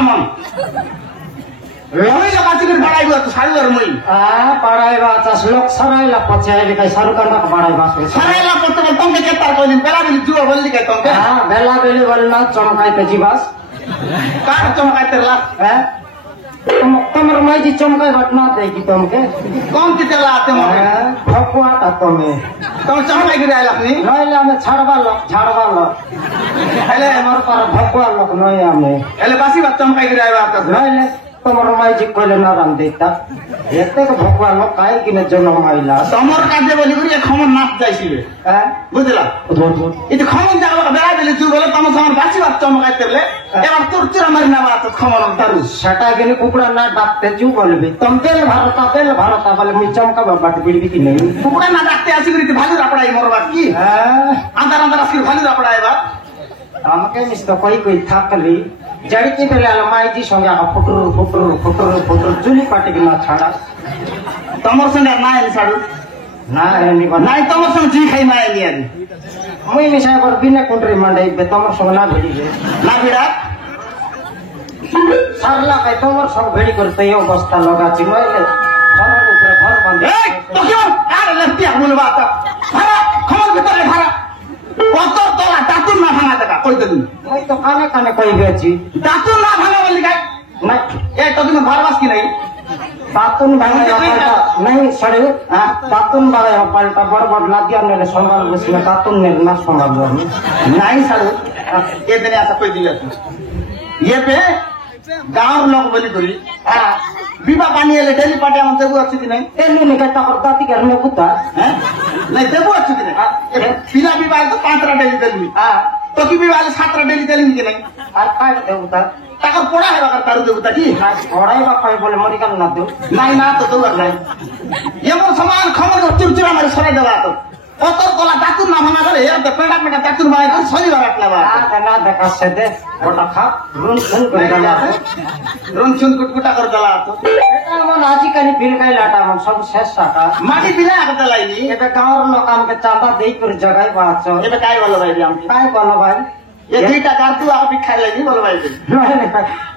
খমন লই লাগাতি করে বাড়াইবা তো সারিবার মই বাড়াইবা চাষ লোক সরাইলা পচে আইলি কাই সরকার বাড়াইবা সারাইলা করতে তোমকে কে তার কইদিন বেলা বেলি জুয়া বললি কে তোমকে বেলা বেলি বল না চমকাইতে জিবাস কার চমকাইতে লা তোমার মাইজি চমকাই ঘটনা দেখি তোমাকে কোন দিতে লাতে মনে ভকুয়াটা তুমি চমকাই করে আইলা আপনি নইলে আমি ছাড়বা লোক হেলে আমার পর ভকুয়া লোক নই আমি হেলে বাসি বাত চমকাই করে আইবা তো নইলে তোমার মাইজি কইলে না রাম দিতা এতে ভকুয়া লোক কাই কিনে জন্য মাইলা তোমার কাজে বলি করে খমন নাচ যাইছিবে বুঝলা এটা খমন জায়গা বেড়া বেলি তুই বলে তোমার আমার বাসি বাত চমকাইতে বলে এবার তোর চোরা মারি না বাত খমন দারু সেটা গেলে কুকুরা না ডাকতে চু বলবি তুমি বেল ভারতা বলে আমি চমকা বাট বিড়বি কি নেই কুকুরা না ডাকতে আসি করি ভালু রাপড়াই মরবা কি আন্দার আসি ভালু রাপড়াই বা আমাকে নিশ্চয় কই থাকলি জড়কি পেলে মাইজি সঙ্গে ফুটুর চুলি পাটি না ছাড়া তোমার সঙ্গে না এলি ছাড়ু না এনি নাই তোমার সঙ্গে জি খাই না এলি আদি মুই মিশাই কর বিনা কোন্ট্রি মান্ডাইবে তোমার সঙ্গে না ভিড়িবে না ভিড়া সারলা কাই তোমার সঙ্গে ভিড়ি করতে এই অবস্থা লাগাছি নইলে ঘরের উপরে ঘর বাঁধে এই তো কি আর লেফটিয়া বলবা তা ভাড়া খবর ভিতরে ভাড়া কত তোলা দাতুন না ভাঙা দেখা কই দিন ওই তো কানে কই গেছি দাতুন না ভাঙা বলি গাই না এই তো তুমি ভাড়বাস কি নাই দাতুন ভাঙা পাল্টা नहीं सड़े दातुन बारे पाल्टा बड़ लादिया ने संभाल बस में दातुन ने ना संभाल नहीं सड़े ये दिन ऐसा कोई दिया ये पे गांव लोग बोली करी विवाह पानी ले डेली पार्टी हम देबो अच्छी नहीं ए नहीं कहता और दाती घर में कुत्ता हैं नहीं देबो अच्छी नहीं पिला विवाह तो 5 डेली देली तो की विवाह 7 डेली देली कि नहीं আর কাট দেউতা টাকা পড়া হেবা কর তারু দেউতা কি পড়াই বা কই বলে মরি কাল না দেউ নাই না তো দৌড় নাই এমন সমান খবর চুরচুরা মারি সরাই দেবা তো কত কলা দাতুন না ভাঙা করে এর তো পেটা পেটা দাতুন ভাই শনিবার রাখলা বা না দেখা সে দে ওটা খা রুন রুন করে গলা রুন চুন কুটকুটা করে গলা তো এটা মন আজি কানি ফিল গাই লাটা মন সব শেষ টাকা মাটি বিলা আটা লাইনি এটা গাঁর লোক আমকে চাঁদা দেই করে জায়গায় বাঁচ এটা কাই বলো ভাই আমি কাই বলো ভাই ये दुईटा गार्तु आप खाइ लागि बोल भाइ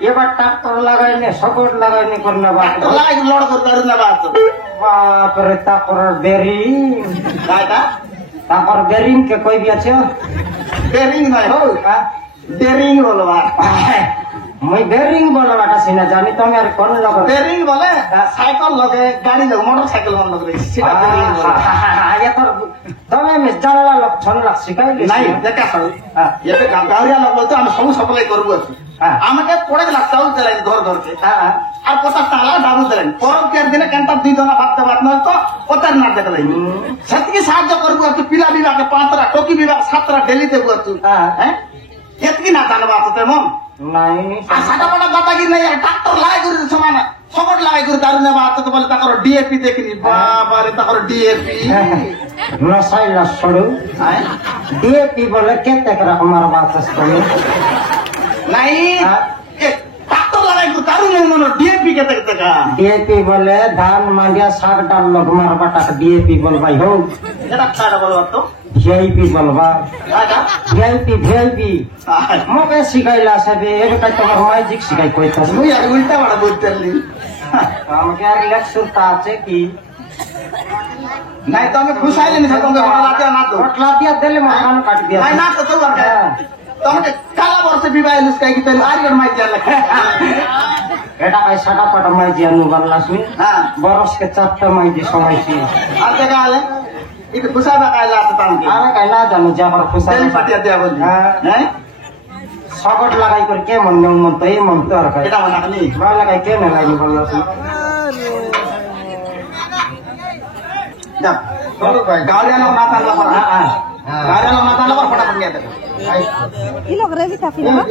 एबार ट्रैक्टर लगाइने सपोर्ट लगाइने करना बात लगाइ लोड गर्दा ना बात बाप रे तापर बेरिंग काटा तापर बेरिंग के कोई भी আছে बेरिंग নাই हो बेरिंग बोलबा মই বেরিং বলা বাটা সিনা জানি তুমি আর কোন লগ বেরিং বলে সাইকেল লগে গাড়ি লগে মোটরসাইকেল বন্ধ করে সেটা বেরিং বলে আয়া তোর তুমি মিস জানলা লক ছন লাগ শিখাইলি নাই দেখা সব এতে গাওরিয়া লগ তো আমি সব সাপ্লাই করব আমাকে পড়ে লাগতাও চলাই ঘর ঘরকে আর কথা তালা দাবু দেন পরব কের দিনে কেনটা দুই জনা ভাবতে ভাত না তো ওটার না দেখা যাই সেতকি সাহায্য করব তুই পিলা বিভাগে 5টা টকি বিভাগ 7টা ডেলি দেব তুই হ্যাঁ এতকি না জানবা তো তেমন নাই সাটা বড় দাদাগিরি নাই ট্রাক্টর লাগাই করে সমান সকট লাগাই করে দারুন নেবা তো বলে তাকর ডিএপি দেখিনি বাবা রে তাকর ডিএপি নসাই লসড়ু ডিএপি বলে কেতে করে আমার বাত আছে নাই ট্রাক্টর লাগাই করে দারুন নেবা ডিএপি কেতে টাকা ডিএপি বলে ধান মান্ডিয়া শাক ডাল লোক মারবা টাকা ডিএপি বলবাই হো এটা কাটা বলবা তো ভিআইপি বলবা ভিআইপি মোকে শিখাইলা সবে এটা তোমার ম্যাজিক শিখাই কইতাছ মুই আর উল্টা বড় বলতেলি আমাকে আর লেকচারটা আছে কি নাই তো আমি খুশাইলে নি তোমাকে লাতিয়া না তো লাতিয়া দিলে মাখান কাট দিয়া নাই না তো তোমার তোমাকে কালা বর্ষে বিবাহ লুস্কাই কি তাই আর গর মাই দিয়া লাগে এটা কাই সাটা পাটা মাই জিয়ানু বাল্লাসমি বরসকে 4টা মাই দি সময়ছি আর দেখা আলে itu pusat bakal lah tetangga. Ada kaila janu jabar pusat. Jadi pati dia bol. Nah, sakot lagai kor ke monyong montai montor kai. Kita mana ni? Mana lagai ke na lagi bollo. Jap. Kalau gaurian lo mata lo kor. Gaurian lo mata lo kor pada punya tu. Ilo gravy tapi na.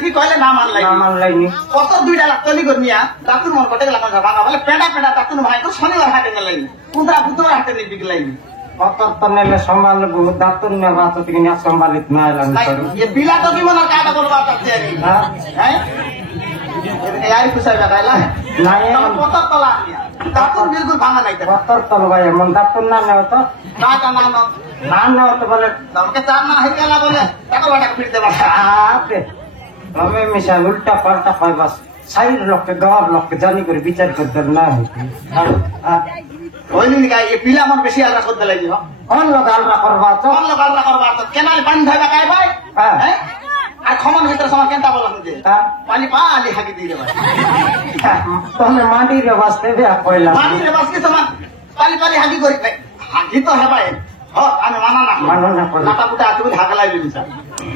কি কইলে নাম আনলাই কত দুইটা লাখ তলি করমিয়া দাতুর মন কটে লাখ ভাঙা বলে পেটা পেটা দাতুর ভাই তো শনিবার হাটে গেলাই কুন্দ্রা বুধবার হাটে নি বিগলাই কত তনেলে সম্ভাল বহুত দাতুর মে বাত তিন সম্ভালিত না এলাম করি ये बिला तो की मना काटा बोलबा करते हैं हैं यार कुछ है बताइला নাই তবে পতার তলা নিয়া দাঁতুন বিলকুল ভাঙা নাই তার পতর তল ভাই এমন দাঁতুন না নেও তো না না না না নেও তো বলে তোমাকে চার না হয়ে গেল বলে টাকা বাটা ফিরতে পারছে আপে আমি মিশা উল্টা পাল্টা পাই বাস সাইড লোককে দর লোককে জানি করে বিচার করতে না হইতে ওই দিন গাই এই পিলা আমার বেশি আলরা করতে লাগিব কোন লোক আলরা করবা তো কোন লোক আলরা করবা তো কেনালে পানি ধাইবা গায় ভাই হ্যাঁ আর ক্ষমন ভিতরে সময় কেনটা বললাম যে পানি পালি হাকি দিয়ে ভাই তাহলে মাটির বাসতে দেয়া কইলা পানি রে বাস কি সময় পালি পালি হাকি করি হাকি তো হেবাই আমি মানা না নাটা পুটা আছে বলে হাকা লাগবে নিসা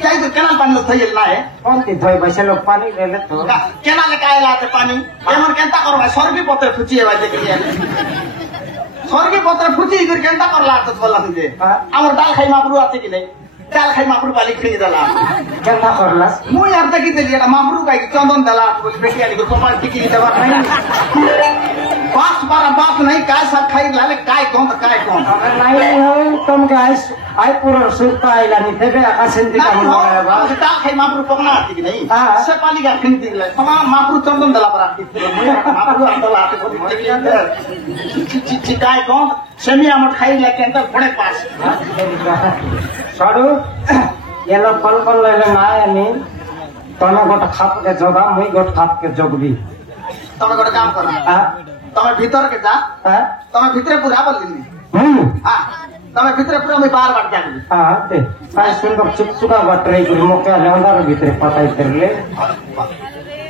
চাই তো কেনাল পানি লোক থইল না কোনটি ধই বসে লোক পানি রেলে তো কেনালে কায়লা আছে পানি এমন কেনটা করবা সর্বি পত্রে ফুচিয়ে ভাই দেখি সর্বি পত্রে ফুচিয়ে করে কেনটা করলা তো বললাম যে আমার ডাল খাই মাপরু আছে কি নাই ডাল খাই মাপরু পালি খেয়ে দিলাম কেনটা করলাস মুই আর দেখি দেখি এটা মামরু গাই চন্দন দালা বলি বেশি আনি কপাল টিকি দিতে পার নাই বাস বারা বাস নাই কায় সাথ খাই লালে কায় কোন নাই তোমকে আই পুরো সুরতা আইলানি থেকে আকাশের দিকে ডাল খাই মামরু পকনা আছে কি নাই সে পালি গা খেয়ে দিলে তোমার মামরু চন্দন দালা পারা মামরু আন্দোলা আছে বলি চিকায় কোন সেমি আমট খাই লাগে একটা পড়ে পাস সরু এলো কল কল লাইলে না আমি তনে গোটা খাপকে জগা মুই গোট খাপকে জগবি তুমি গোটা কাম কর তুমি ভিতরকে যা তুমি ভিতরে পুরা বললি তুমি ভিতরে পুরা আমি বারবার যাবি তাই সুন্দর চুপচুকা বাটরে করি মুখে লেন্দার ভিতরে পাতাই করলে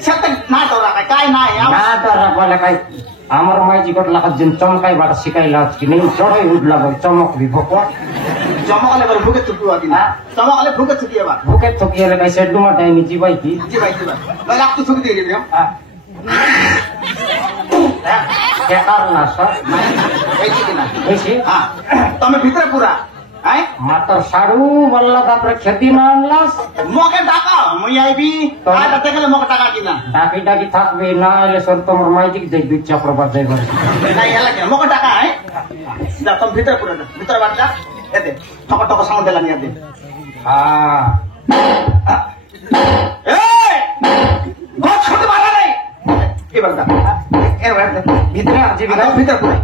সেটা না তোরা কাই নাই না তোরা বলে কাই আমার মাইজি গোট লাগার দিন চমকাই বাটা শিখাইলা কি নেই চড়াই উঠলা বল চমক দি ভোকা চমকালে বলে ভুকে চুপিয়া দিনা চমকালে ভুকে চুপিয়া বা ভুকে চুপিয়া লাগাই সে ডুমা টাইনি জিবাই কি জিবাই বলে আপনি চুপি দিয়ে দিও কেকার না স্যার এই কি না বেশি তুমি ভিতরে পুরা মাত্র সাড়ু বললা তারপরে খেতি না আনলাস মকে টাকা মুই আইবি আর তাতে গেলে মকে টাকা কিনা ডাকি ডাকি থাকবে না এলে সর তোমার মাইজিক যাই দুই চক্রবার যাই পারে নাই এলা কে মকে টাকা যা তুমি ভিতরে পুরা ভিতরে বাদ যা দে টক টক সামনে দিলা নিয়া দে এই গছ ছোট বাড়া নাই এবার দা এবার ভিতরে আজি ভিতরে পুরা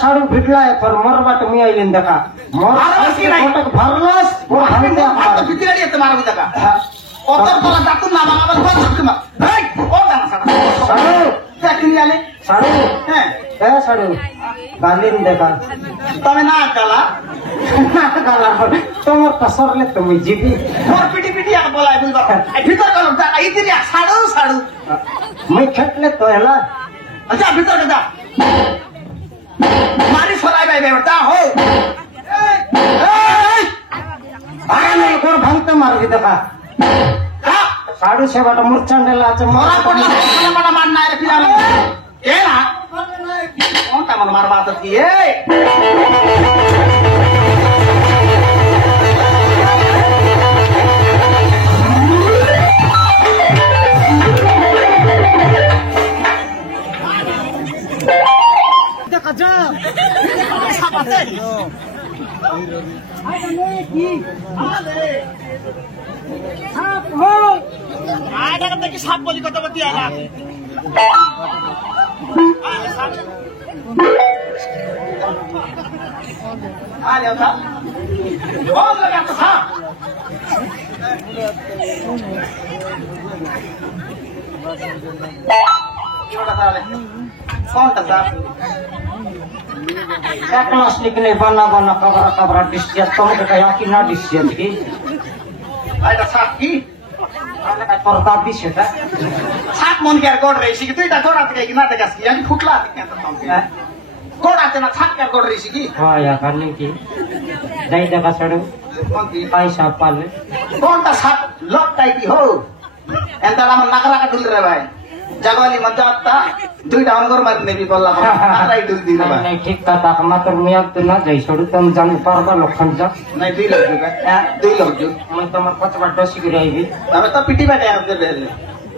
সাড়ু ভিটলা তোর মর বাট মুই আইলেন দেখা মর ভারলাস ওর হাতে আমার ভিতরে দিতে মারবো দেখা কত বলা দাতুন না আমার আবার কত তুমি এই কোন দানা সাড়ু দেখনি আলে সাড়ু হ্যাঁ সাড়ু গালিন দেখা তুমি না গালা গালা তোমার পসরলে তুমি জিবি মোর পিটি পিটি আর বলাই বুঝবা ভিতর কলম তা ইতিরি সাড়ু সাড়ু মুই খেটলে তো এলা আচ্ছা ভিতরে যা মারি সরাই ভাই বেটা হো আরে কোন ভাঙতে মারবি দেখা সাড়ু সেবাটা মুরচান্ডেলা আছে মরা পড়লা মারা মার না রে ফিরাল এ না কোনটা মন মারবা তো কি এই সাপ বলি কথা বলতে कौन था एक क्लास निकले बना बना कबरा कबरा डिस्टिया तुमके कहा कि ना डिस्टिया थी आइटा साथ की आने का करता भी सेटा साथ मन के कोड रही सी कि तू इटा थोड़ा के ना तक की यानी फुटला के तो थोड़ा तना साथ के कोड रही सी की हां या करने की दई दका सड़ो कौन थी पैसा पाले कौन था साथ लॉक टाइप की हो एंता हम नकरा का डुल रे भाई जगवाली मत आता दुईटा अनगर मारने भी बोलला आराई डुल दी भाई नहीं ठीक का ता मात्र मिया तो ना जाई छोड़ तुम जान पारबा लखन जा नहीं दुई लोग दुई लोग जो मैं तुम्हार पांच बार डोसी गिराई भी हमें तो पिटी बैठे हम दे दे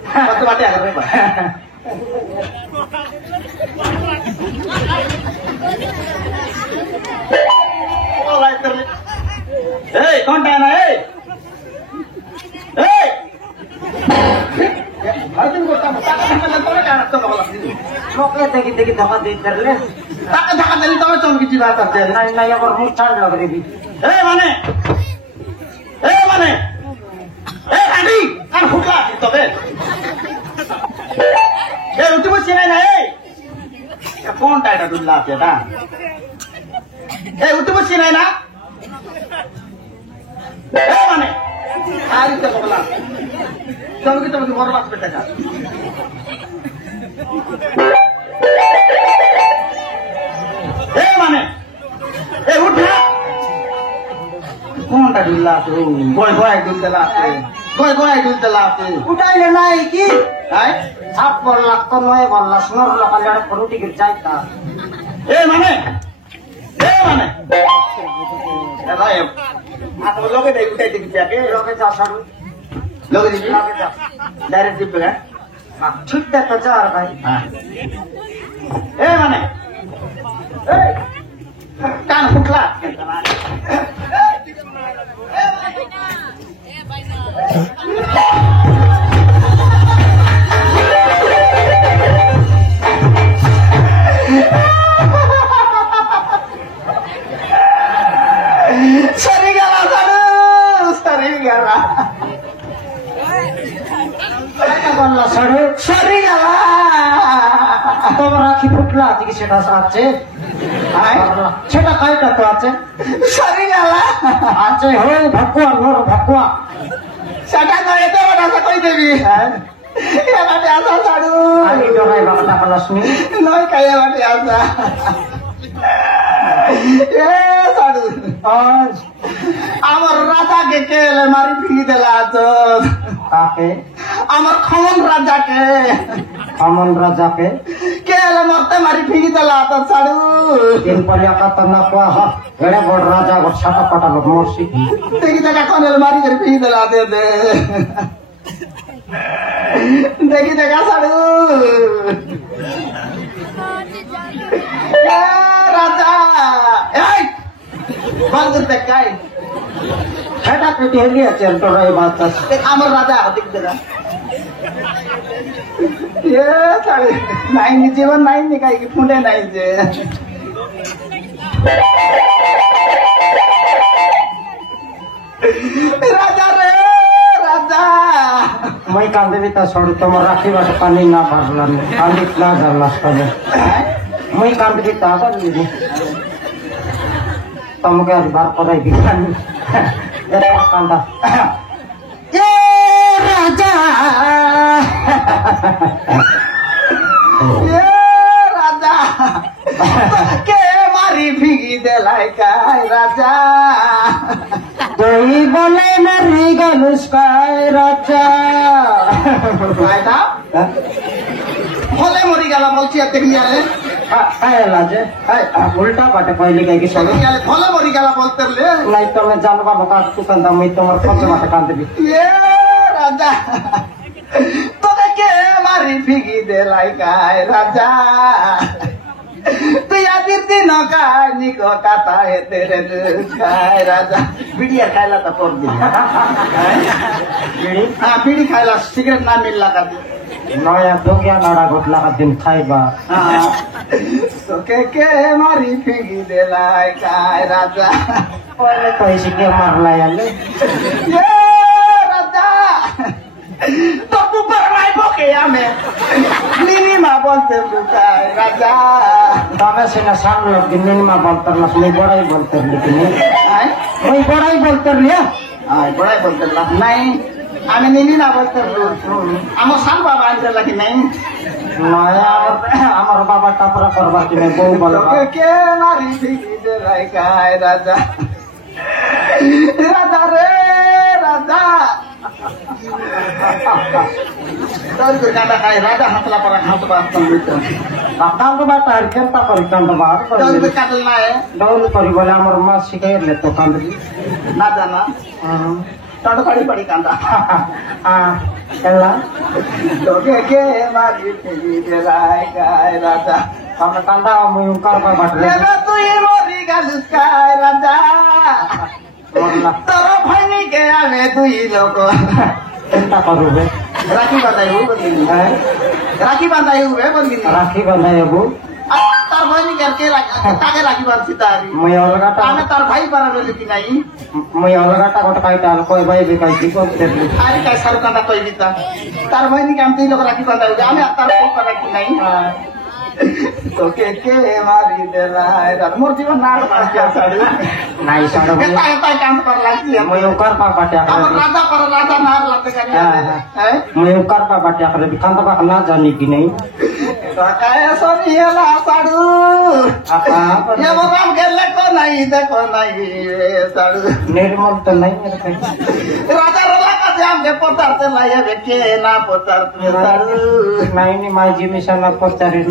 पांच बाटे आ रे भाई ओ लाइट कर ले ए कौन टाइम है এই ভারদিন করতাম টাকা ধাক্কা তোরে কার তো বলা লোকে দেখি দেখি ধাক্কা দিয়ে ধরলে টাকা ধাক্কা দিলি তোরে চমকি দিবা করতে নাই নাই আমার মুখ ছাড় লগে দিবি মানে আন্টি আর ফুটলা তবে উঠে বসছি নাই না কোনটা এটা দুল্লা আছে এটা উঠে বসছি নাই না মানে আর ইচ্ছা বলা চমকি চমকি বড় বাঁচবে টাকা মানে উঠা কোনটা দুল্লা আছে বয় বয় দুলতেলা আছে বয় বয় দুলতেলা আছে উঠাইলে নাই কি হ্যাঁ সাপ বললা তো নয় বললা সোনর লোকাল জড়ে পরুটি গির যাইতা মানে ভাই আপনার লোকে দেই উঠাই দিবি যাকে লোকে যা সারু লোকে দিবি লোকে যা ডাইরেক্ট দিবি হ্যাঁ ঠিক দেখো যা আর ভাই মানে কান ফুটলা সরি গেলা সরি গেলা বললা সারু সরি গেলা তোমার রাখি ফুটলা দিকে সেটা আছে সেটা কাইটা তো আছে সরি গেলা আছে হো ভাকুয়া নোর ভাকুয়া সেটা তো এত বড় আছে কই দেবি এবারে আসা ছাড়ু আমি ডরাই বাবাটা বলসনি নয় কাই এবারে আসা ছাড়ু আমার রাজাকে কেলে মারি ফিরি দিলা তো কাকে আমার খমন রাজাকে আমন রাজাকে কেলে মরতে মারি ফিরি দিলা তো ছাড়ু দিন পরে একাত্তর না কোয়া এড়ে বড় রাজা ওর সাটা পাটালো মরছি দেখি দেখা কনেল মারি করে ফিরি দিলা দে দেখি দেখা ছাড়ু রাজা এই বালগুর দেখাই সেটা পেটে হেলিয়েছে ডরাই বাচ্চা আমার রাজা দিক দেখা নাই নি জীবন নাই নি কাই ফুটে নাই যে রাজা রে রাজা মই কান্দিবি তা সরু তোমার রাখিবার পানি না ভাবলাম কান্দিত না জানলাস তবে মই কান্দিবি তা কান্দিবি তোমাকে আজ বার করাই দিলাম কান্দা রাজা রাজা কে মারি ভিগি দেলাই কাই রাজা তুই বলে মারি গেলুস কাই রাজা ফলে মরি গেল বলছি আর দেখি আরে উল্টা পাটে কইলি গাই কি সবে ফলে মরি গেল বলতে নাই তুমি জানবা বকা তু কান্দা মই তোমার ফলে মাঠে কান্দিবি রাজা তোকে কে মারি ভিগি দেলাই কাই রাজা তুই আজির দিন কাই নিকো কাতা হেতে রে কাই রাজা বিড়িয়া খাইলা তো পর দিন হ্যাঁ বিড়ি খাইলা সিগারেট না মিললা কাদি নয়া দোগিয়া নাড়া ঘটলা দিন খাইবা তোকে কে মারি ভিগি দেলাই কাই রাজা পরে কইছি কে মারলাই আলে রাজা তবু পারলাই বকে আমি নিনিমা বলতে বুঝাই রাজা তবে সেনা সামনে দিন মা বলতার না তুমি বড়াই বলতে লিখিনি ওই বড়াই বলতে লিয়া বড়াই বলতে নাই আমি নিনি না বলতে আমার সাল বাবা আনতে লাগি নাই নয় আমার বাবা কাপড়া করবার কিনে বউ বলে কে মারি ভিগি দেলাই কাই রাজা রাজা রে রাজা কাটা খাই রাজা হাতলা পরা খাত বাস্তব কান্দ বাটা আর কেনতা করি কান্দ বার কাটল না ডৌল করি বলে আমার মা শিখাইলে তো কান্দবি না জানা টাটো কাড়ি পাড়ি কান্দা কেলা তোকে কে মারি ফেলি দেলাই গায় রাজা আমরা কান্দা মুই করবা বাটলে তুই মরি গেলিস গায় রাজা মরলা তোর ভাইনি কে আমি দুই লোক চিন্তা করবে রাখি বাঁধাইবু বললি হ্যাঁ রাখি বাঁধাইবু বললি রাখি বাঁধাই যাবো তার ভাইনি কে তাকে রাখি বাঁধছি তারি মই অলগাটা আমি তার ভাই পারা বলি কি নাই মই অলগাটা গোটা কাইটা কই ভাই বেকাইছি করতে আরে কাই সারকান্ডা কই দিতা তার ভাইনি কে আমি দুই লোক রাখি বাঁধাইবু আমি আর তার ভাই পারা কি নাই তোকে কে মারি দেলাই মোর জীবন নাড় মারছি সাড়ু নাই সাড়ু তাই তাই কাম কর লাগছি মই ওকার পা বাটিয়া আমার করে রাজা पर राजा नार लगते करी है মই ওকার পা বাটিয়া করে কান্ত পা না জানি কি নাই तो काय सोनियाला साडू ये बराम गेले को नहीं देखो नहीं साडू निर्मल तो नहीं मेरे कहीं राजा रोला का जाम के पतारते लाये के ना पतार तुम्हें साडू नहीं माझी मिशन पचारे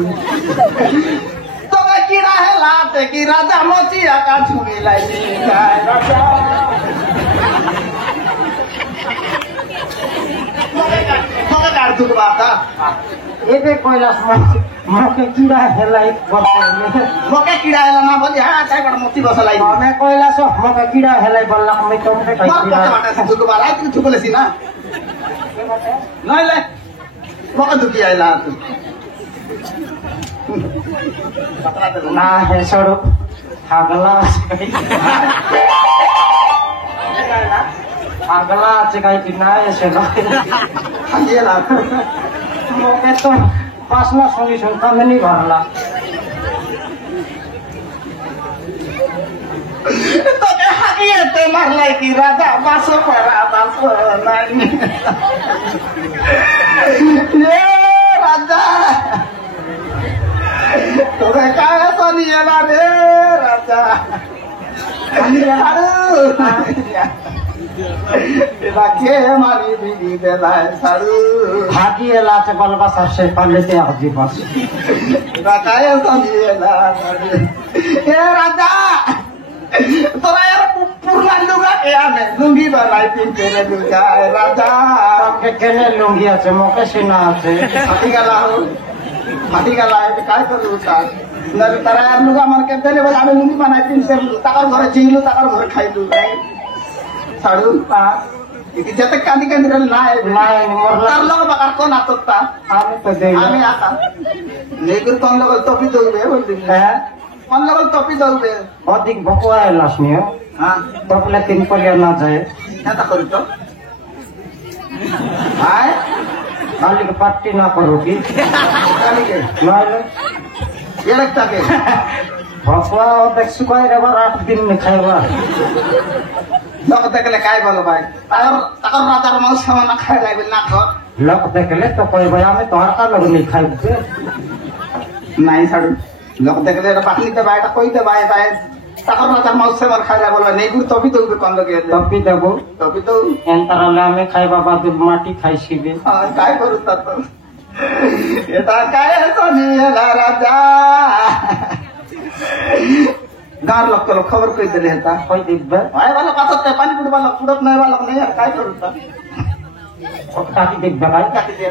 तो का कीड़ा है लाते की राजा मोची का छुरी लाई काय राजा मोके काट दुख बाता एबे कैलाश मके कीड़ा हेलाई करते मोके कीड़ा है ना बोली हां काय बड़ मोती बसलाई मैं कैलाश मके कीड़ा हेलाई बोलला मैं तुमके मार कीड़ा पता बाटा दुख बार आई तू बोलेसी ना नहीं ले मोके दुखी आइला तू ना है छोड़ो अगला अगला चिकाई ना ऐसे ना ये ला मके तो पासना सुनी सुनता में नहीं भरला तो के हाकिए ते मार लाई की राजा बासो परा बासो नहीं ये राजा तो के काय तो नहीं है रे राजा के मारी बीवी देलाय सारू भागी एलाचे बलबा से पहले आजी बस काय समझेला ए राजा तोरा यार पूरा लुगा के आने लुंगी बनाई पिनते रे लुगा राजा के केने लुंगी আছে মকে সিনা আছে माटी का लाए तो काय करू ता नर तारा यार लुगा मार के देले बोले आमे लुंगी बनाई पिनते ताकर घरे जिलू ताकर घरे खाइलू साडू पा इति जते कांदी कांदी रे नाय नाही मोरला तार लोग बकार कोण आतोता आम्ही तो दे आम्ही आता लेकर कोण लोग टोपी दोबे बोलली है कोण लोग टोपी दोबे अधिक भकुआ एलास नहीं हो हां टोपले 3 पलिया ना जाए क्या करू तो हाय खाली के पट्टी ना करोगी काली के नहीं ये लगता के भकुआ देख सुकाई रे बार 8 दिन में खाएगा लोग देखले काय बोलो भाई ताकर राजार मांस खाना खाए लागे ना खा लोग देखले तो कोई भया में तोहर का लोग नहीं खाए नहीं साडू लोग देखले रे बाटली ते बायटा कोई ते बाय बाय ताकर राजार मांस से मार खाए बोला नहीं गुर तो भी तो कोन लगे टोपी देबो तो भी तो एंतराला में खाइबा बाद माटी खाइसीबे हां काय करू ता तो एता काय तो नहीं राजा गार लोग तो खबर कोई देले हेता कोई दिब्बे भाई वाला का तो पानी पुड़ वाला पुड़त नहीं वाला नहीं यार काय करू ता काटी दिब्बे भाई काटी दे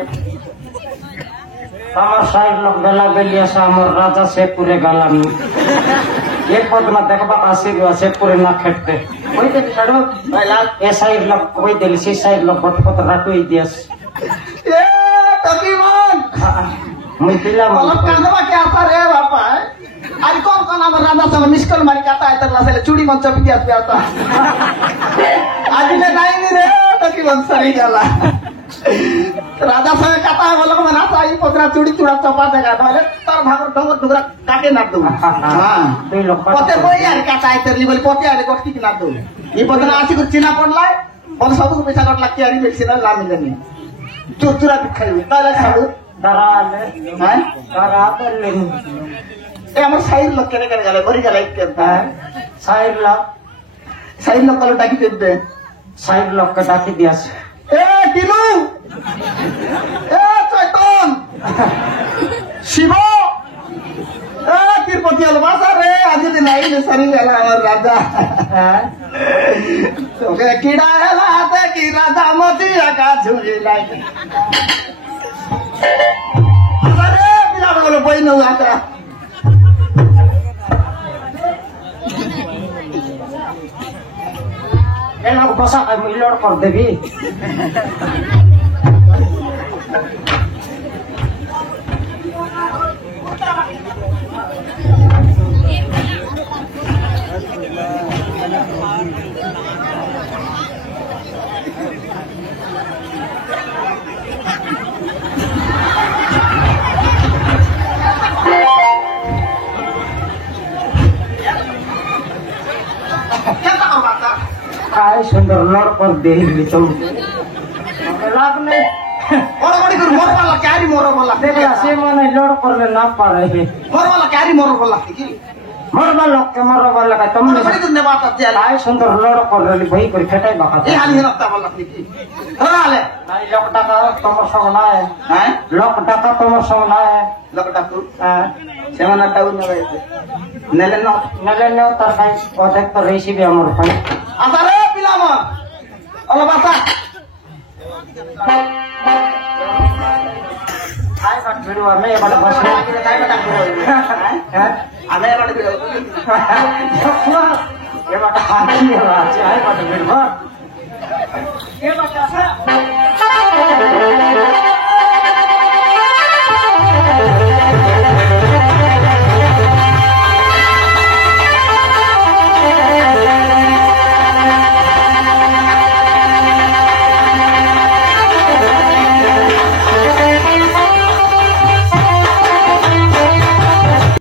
আমার সাইড লোক বেলা বেলিয়া আমার রাজা শেখপুরে গেলাম এক পদনা দেখবা আসির শেখপুরে না খেটতে ওই দেখি ছাড়ো भाई लाल এ সাইড লোক ওই দিল সে সাইড লোক বটপত রাটুই দিয়াস ए टकीमन মুই দিলাম অলপ কান্দবা কি आता रे बापा अरे कौन कौन हमारे राजा सब मिस्कल मारी काटा है तरला से चूड़ी मन चपकी आते आता आज ने नहीं रे टकीमन सरी गला राजा सब काटा है बोलो मना साई पोतरा चूड़ी चूड़ा चपा देगा तो तार भागर डंगर डुगरा काटे ना दू हां দুই লোক पोते कोई यार काटा है तरली बोले पोते यार गोटी की ना दू ये पोतरा आसी को चिना पड़ला और सब को पैसा कट लग यारी मेडिसिन ला मिलनी चुचुरा दिखाई ताले साडू দাঁড়ালে हैं দাঁড়ালে ए हमर साइड लोग केने केने गले बरी गले करता है সাইড লোক साइड लोग कल डाकी देबे সাইড লোককে ডাকি দিয়াস ए टिलू ए चैतन शिव ए तिरुपति अलवासा रे आज दिन आई ने सरी गला हमर राजा तो के कीड़ा है लाते की राजा मोती का झूली लाई अरे बिना बोलो कोई न आता लोग बसा के मिलोड़ कर देवी काय सुंदर लोड़ कर देवी तुम लाभ नहीं बड़ी कर मोर वाला क्यारी मोर वाला देखला से माने लोड़ करले ना पारे मोर वाला क्यारी मोर वाला की मरबा लोग के मरबा लगा तुमने बड़ी कर ने बात अब चला काय सुंदर लोड़ कर रही भाई कोई फेटाई बाका ये हाल ही रखता वाला की धरा ले नहीं लोक टाका तुम संग ना है हैं लोक टाका तुम संग ना है लगटा तू सेवन टाउ ने नेले न नले न तर काय पदक तो रेसी भी हमर भाई आता रे पिलाम अल बाता काय बात भिड़वा में बड़ा बस काय बता हैं आने वाले भी ये बड़ा हाथी है चाहे बड़ा भिड़वा ये बड़ा सा